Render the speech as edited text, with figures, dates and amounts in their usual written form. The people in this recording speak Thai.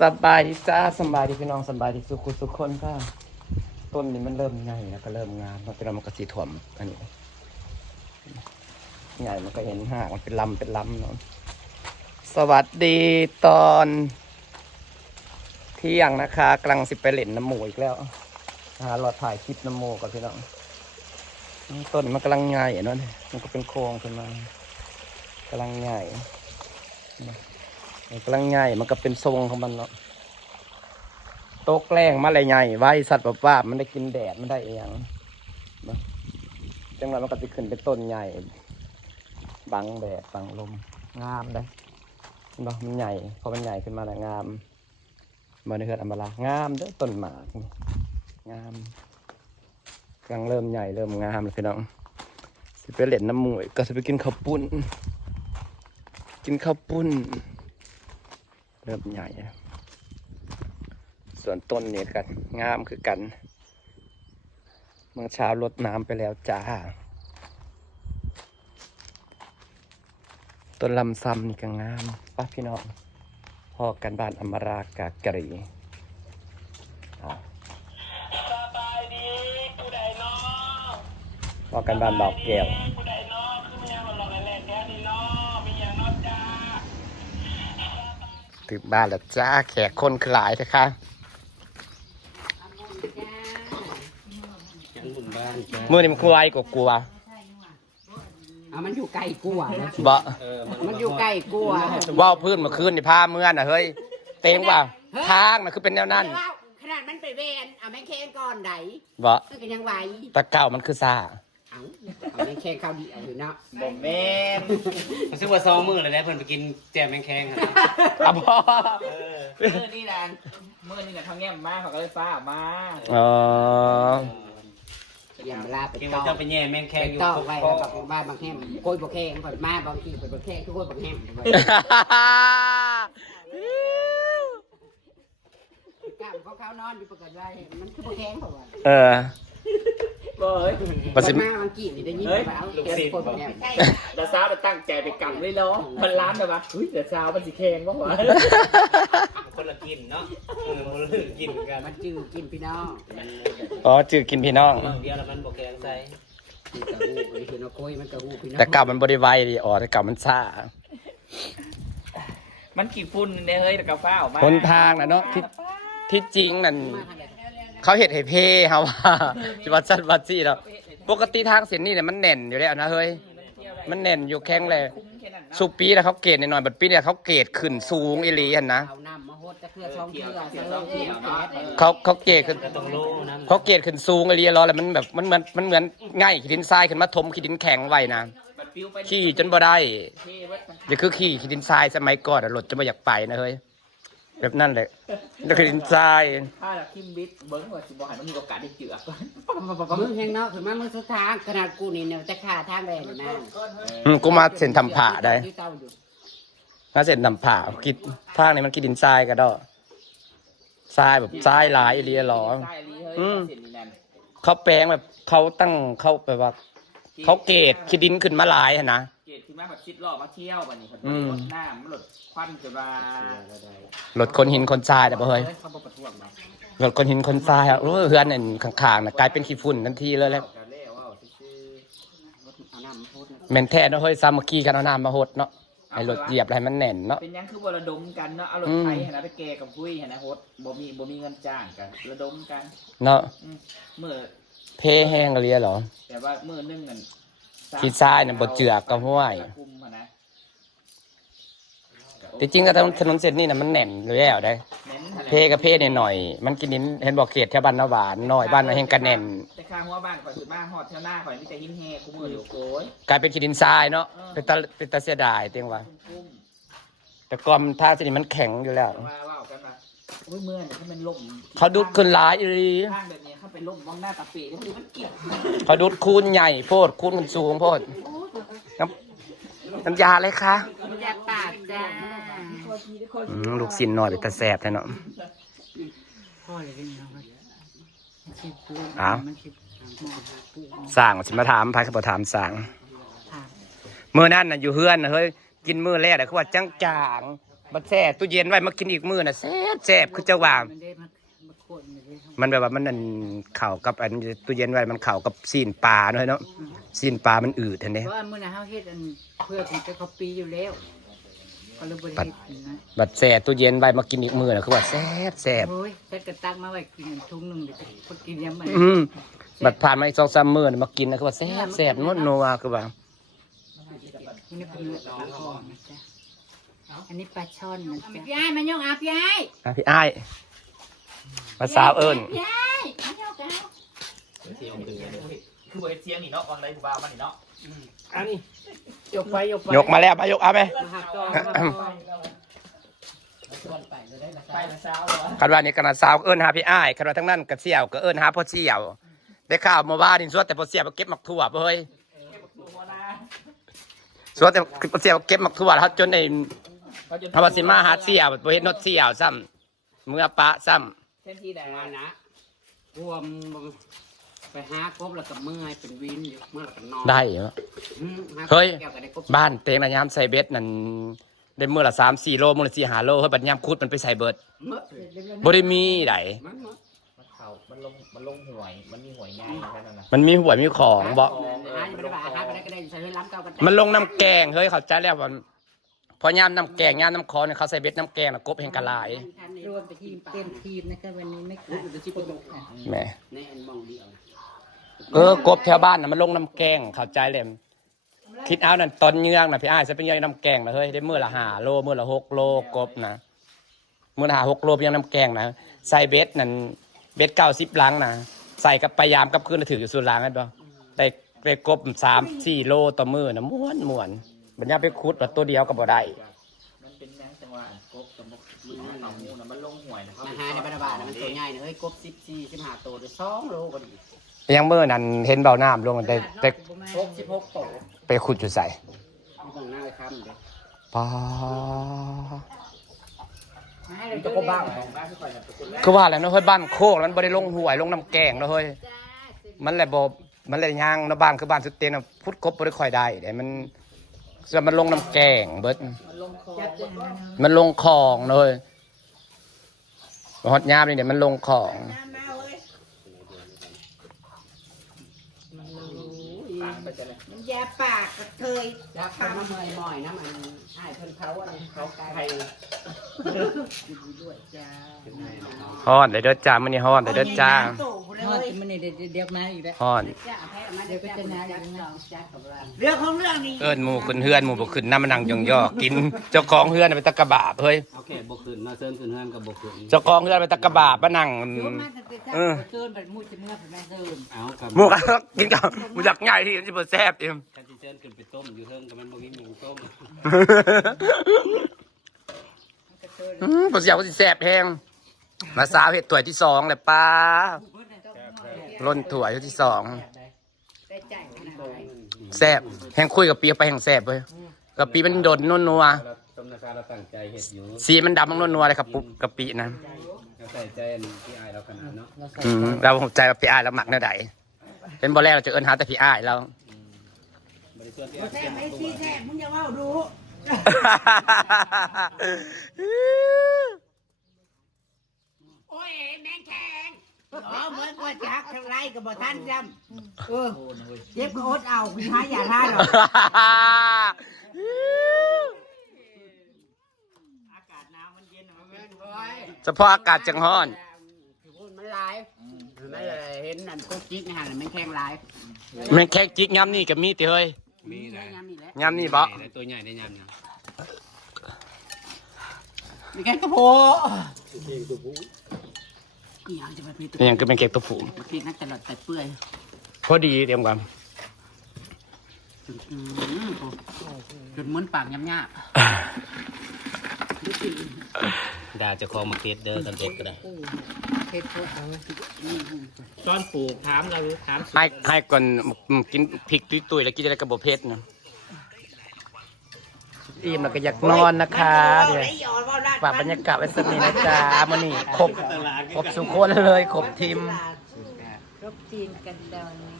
สบายดีจ้าสบายดีพี่น้องสบายดีสุขคนค่ะต้นนี้มันเริ่มใหญ่แล้วก็เริ่มงามมันเป็นลำมันก็สีถ่วมอันนี้ใหญ่มันก็เห็นหากมันเป็นลำเนาะสวัสดีตอนเที่ยงนะคะกำลังสิไปเล่นน้ำหมูอีกแล้วหลอดถ่ายคลิปน้ำหมูกับพี่น้องต้นมันกำลังใหญ่เนาะมันก็เป็นโครงขึ้นมากำลังใหญ่กำลังใหญ่มันก็เป็นทรงของมันเนาะโต๊ะแกล้งมาอะไรใหญ่ไว้สัตว์แบบว่ามันได้กินแดดมันได้เองจังหวะมันก็จะขึ้นเป็นต้นใหญ่บังแดดบังลมงามได้มันใหญ่พอมันใหญ่ขึ้นมาแล้วงามมาในเฮือนอัมบารางามเด้อต้นหมากงามกำลังเริ่มใหญ่เริ่มงามเลยพี่น้องสิไปเล่นน้ำหมูก็จะไปกินข้าวปุ้นเริ่มใหญ่ส่วนต้นเนี่ยกันงามคือกันเมื่อเช้ารดน้ำไปแล้วจ้าต้นลำซำนี่ก็งามป้าพี่น้องพ่อกันบ้านอมรากากรีพ่อกันบ้านดอกแก้วถึงบ้านแล้วจ้าแขกคนขลายนะคะเมื่อนี้มันคือไวกว่ากลัวมันอยู่ไกลกลัวบ่มันอยู่ไกลกลัวว่าวพื้นมาคืนในผ้าเมื่อน่ะเฮ้ยเต็งว่าทางน่ะคือเป็นแนวนั้นขนาดมันไปเวนเอาแม่แข้งก่อนไหนบ่มันก็ยังไหวตะเก่ามันคือซาเอาแม่แข้งข้าวเดียวอยู่เนาะบ่แม่นมันซื้อว่า2 มื้อเลยนะเพิ่นไปกินแจ่วแมงแคงครับอ่ะบ่มื้อนี่แหละทางแง่มาเขาก็เลยฟ้ามาอย่ามาลาไป กิน ต่ ว่า อ จะไปแย่แมงแคงอยู่ ต่อไว้แล้วก็บ้านบางแห้งโกยบางแห้งผ่อนมาบางทีผ่อนบางแห้งทุกคนบางแห้งกล้ามเขานอนอยู่ปกติว่ามันคือบางแห้งเขาว่าบ่เฮ้ยมาบางกี่นี่ได้ยินแล้วแกคนบางแห้งดาซาไปตั้งใจไปกังเลยเนาะมันร้านแบบว่าเฮ้ยเดี๋ยวซามันสิแข็งบ้างวะคนละกินเนาะมันลืมกินกันมันจืดกินพี่น้องจืดกินพี่น้องเดียวแล้วมันบ่แข็งใส่แต่เก่ามันบริไวดีแต่เก่ามันซ่ามันกี่ฝุ่นเนี่ยเฮ้ยแต่กาฟ้าออกมาคนทางนะเนาะที่จริงนั่นเขาเห็ดให้เพ่เขาว่าจิวัดจัดวัดจี้แล้วปกติทางเส้นนี่เนี่ยมันแน่นอยู่แล้วนะเฮ้ยมันแน่นอยู่แข็งเลยสุปีแล้วเขาเกตหน่อยบัดปีเนี่ยเขาเกตขึ้นสูงอีหลีเห็นนะเขาเกตขึ้นเขาเกตขึ้นสูงอีหลีล้อแล้วมันแบบมันเหมือนง่ายขีดินทรายขึ้นมาถมขีดินแข็งไว้นะขี่จนบ่ได้เดี๋ยวคือขี่ขีดินทรายสมัยก่อนรถจะไม่อยากไปนะเฮ้ยแบบนั่นเลยแล้วขีดินทรายถ้าคิมบิดเบิ้งว่าสิบ่ให้มันมีโอกาสได้เจือกมึงแห้งเนาะถึงมามึงสุดทางขนาดกูนี่เนี่ยจะขาทางแดงนะกูมาเส้นทำผ่าได้ถ้าเส้นทำผ่าคิดทางนี้มันขีดินทรายก็ได้ทรายแบบทรายหลายเรียหรอเขาแปลงแบบเขาตั้งเขาแบบว่าเขาเกตขีดินขึ้นมาหลายนะเกตขึ้นมาแบบชิดรอบมาเที่ยวแบบนี้รถหน้ามันรถควันจะมารถคนหินคนทรายแต่บ่เฮ้ยรถคนหินคนทรายอ่ะรู้เฮือนเนี่ยข้างๆน่ะกลายเป็นขี้ฝุ่นทันทีเลยแหละแม่นแท้เนาะเฮ้ยสามัคคีกันเอาน้ำมาหดเนาะไอ้รถเหยียบอะไรมันแน่นเนาะเป็นยังคือบระดมกันเนาะเอารถไถเห็นนะไปแกกับพุ้ยเห็นนะโฮดบ่มีเงินจ้างกันระดมกันเนาะเมื่อเพแห้งกันเลยเหรอแต่ว่าเมื่อนึงนั่นขี้ทรายน่ะบ่เจือกก็ห้วยแต่จริงก็ถนนเส้นนี้น่ะมันแน่นอยู่แล้วได้เพกับเพหน่อยมันกินนินเห็นบอกเขตแถวบ้านนาหวานน้อยบ้านนาแห่งกันแน่นแต่ข้างหัวบ้านข่อยคือบ้านฮอดแถวหน้าข่อยมีแต่หินแห่กูมืออยู่โกยกลายเป็นขี้ดินทรายเนาะเป็นตาเสียดายเตียงว่าแต่กอมท่าเส้นนี้มันแข็งอยู่แล้วว่ากันว่าโอ้ยเมื่อเนี่ยถ้ามันล่มเขาดูดขึ้นหลายอีหลีทางแบบนี้เขาไปล่มมองหน้าตาเปะแล้วมันเกี่ยวเขาดูดคูณใหญ่โพดคูณสูงโพดน้ำยาเลยค่ะน้ำยาปากจ้าลูกศิลหน่อยเป็นตาแสบแท้เนาะอ้าวสั่งฉันมาถามพายขบถามสั่งเมื่อนั้นน่ะอยู่เฮือนนะเฮ้ยกินมื้อแรกแต่เขาว่าจังจาง บัดแช่ตู้เย็นไว้มากินอีกมื้อน่ะแซ่บคือเจ้าว่า มันได้มาโคตรเลย มันแบบว่ามันนั่นเข้ากับอันตู้เย็นไว้มันเข้ากับซีนปลาเนาะซีนปลามันอืดอันนี้ เพราะว่ามื้อน่ะเฮาเฮ็ดอันเพื่อที่จะเขาปีอยู่แล้วก็เลยบ่ได้เฮ็ดนะ บัดแช่ตู้เย็นไว้มากินอีกมื้อน่ะคือว่าแซ่บ โอ้ยแค่กระตักมาไว้กินถุงนึงเดี๋ยวก็กินยามมัน บัดผ่านมาอีก2-3มื้อน่ะมากินนะคือว่าแซ่บนัวคือว่า นี่เป็นเนื้อปลาทองนะจ๊ะอันนี้ปลาช่อนนะจ๊ะพี่ไอ้มายกพี่ไอ้ พี่อ้ายภาษาวเอิ้น พี่ไอ้มายกเอา คือบ่เฮ็ดเสียงนี่เนาะออนไลน์ผู้บ่าวมันนี่เนาะ อันนี้ยกไป ยกมาแล้วมายกเอาไหม มาหักจอ ไปนะสาวเหรอ คันว่านี่กันสาวเอิ้นหาพี่อ้ายคันว่าทั้งนั้นก็เสี่ยวก็เอิ้นหาพ่อเสี่ยวได้ข่าวมาว่านี่สวดแต่พ่อเสี่ยวไปเก็บหมักถั่วเฮ้ยสวดแต่พ่อเสี่ยวเก็บหมักถั่วแล้วจนไอ้ทว่าสิมาหาเสี่ยวบ่เฮ็ดนดเสี่ยวซ้ำเมื่อปะซ้ำ เส้นที่ใด มานะรวมไปหากบแล้วกับเมื่อยเป็นวินอยู่เมื่อแล้วก็นอน ได้เหรอ เฮ้ย บ้านเต็งระยามใส่เบ็ดนั่นได้มื้อละ3-4 โลมื้อละ4-5 โลเฮ้ยบัดยามคุดมันไปใส่เบิดบ่ได้มีได มันลงห่วยมันมีห่วยใหญ่แค่นั้นนะ มันมีหวยมีของบ่ หาไม่ได้ว่าหาไปได้ก็ได้ใส่ล้ำเก่ากัน มันลงน้ำแกงเฮ้ยเข้าใจแล้วว่าพอยามน้ำแกงยามน้ำคอเนี่ยเขาใส่เบ็ดน้ำแกงน่ะกบแห่งกะลาย รวมไปทีมเต็มทีมนะคะวันนี้ไม่ขาดจะชิปกค่ะ แหม ในอันมองเดียว กบแถวบ้านน่ะมันลงน้ำแกงเข้าใจเลยคิดเอานั่นตอนเยื้องน่ะพี่อ้ายจะเป็นเยื้องน้ำแกงน่ะเฮ้ยได้มื้อละ5 โลมื้อละ6 โลกบนะมื้อละ5-6 โลเพียงน้ำแกงนะใส่เบ็ดนั่นเบ็ด90 ลังนะใส่กับพยายามกับคืนถืออยู่ส่วนล่างนั่นบ่ได้กบ3-4 โลต่อมื้อน่ะม่วนบัดยามไปขุดว่าตัวเดียวก็บ่ได้ มันเป็นแมงจังหวะกบกับเอาหมูนะมันลงห่วยนะ มาหาในบรรดาบามันตัวใหญ่เฮ้ยกบ14-15ตัวหรือ2 โลก็ดี ยังมื้อนั้นเห็นเบาน้ำลงได้ 16ตัว ไปขุดอยู่ใส่ ที่บางหน้าเลยครับเด้ ป้า มันจะกบบ้าง คือว่าแล้วเนาะเฮ้ยบ้านโคกแล้วมันบ่ได้ลงห้วยลงน้ำแกงเนาะเฮ้ยมันแหละบ่มันเลยย่างเนาะบ้านคือบ้านสุดเตียนน่ะพุดกบบ่ได้ค่อยได้เด้มันลงน้ำแกงเบิดมันลงคลองเนาะเฮ้ยฮอดยามนี่เดี๋ยวมันลงคลอง มันยาปากกระเทย จับมันมาเมื่อยม่อยนะมันให้เพิ่นเขาอันนี้เขาไก่ด้วยจ้า ฮ้อนได้เด้อจ้ามื้อนี้ฮ้อนได้เด้อจ้า โตเล ทอด ย ที่มันนี่เดี๋ยวมาอีกแล้ว ฮ้อน เดี๋ยวก็จะนาอยู่นะจ้ากับเรา เรื่องของเรื่องนี้ เอิ้นหมู่ขึ้นเฮือนหมู่บ่ขึ้นน้ำมันนั่งย่อๆกินเจ้าของเฮือนน่ะเป็นตะกะบาบเฮ้ย โอเคบ่ขึ้นมาเซิร์นขึ้นเฮือนกับบ่ขึ้น เจ้าของเฮือนเป็นตะกะบาบมานั่ง โยมมาตั้งแต่เช้าเชิญไปมุดจะเมื่อไปแม่เชิญ เอากับ หมูกกินกับหมูอยากง่ายที่จะเปิดแซ่บเอง คันสิเซิร์นขึ้นไปต้มอยู่เฮิงก็มันบ่มีหมูต้ม ปลาเสียวก็สิแซ่บแห้งมาสาวเห็ดถ้วยที่2เลยป้าล้นถ้วยที่2 ได้ใจขนาดไหน แซ่บแห้งคุยกับปีไปแห้งแซ่บเว้ยกับปีมันโดนนัว เราต้มนาคาเราตั้งใจเฮ็ดอยู่ สีมันดำมันนัวเลยครับปุ๊บกับปีนะ เราใส่ใจอันที่อายเราขนาดเนาะ เราหัวใจว่าพี่อ้ายเราหมักแนวใดเป็นบ่แรกเราจะเอิ้นหาแต่พี่อ้ายเรา บ่ได้ส่วนที่ แท้ไม่ซีแท้มึงอย่าว่าดูโอ้ยแมงแข็งอ๋อเหมือนว่าจะหักทางไรกับบ่ทันจำเจ็บก็อดเอาคุณหาอย่าท่าหรอก อากาศหนาวมันเย็นมันเป็น เฉพาะอากาศจังฮ้อน มันลายไม่เห็นนั่นกุ๊กจิ๊กนะฮะมันแข็งลาย มันแค่จิกย้ำนี่กับมีติเฮ้ย มีหลาย ยำนี่แหละ ย้ำนี่บ่ ตัวใหญ่ได้ยำนะ มีแค่กระโปงอย่างจะไปพิจ นี่ยังก็เป็นเค้กตัวผูม มาคิดนักแต่ละแต่เปื่อย พอดีเตรียมกัน จนเหมือนปากยำยา ด่าเจ้าของมาเทสเด้อกันเด็ดก็ได้ เทสโคตรเอา ตอนปลูกถามเราถาม ให้ก่อนกินพริกตุ้ยๆแล้วกินอะไรกับบเพชรนะอิ่มแล้วก็อยากนอนนะคะเดี๋ยวฝากบรรยากาศไว้สักนิดนะจ๊ะมื้อนี้ครบสุขคนเลยครบทีม รบจีนกันตอนนี้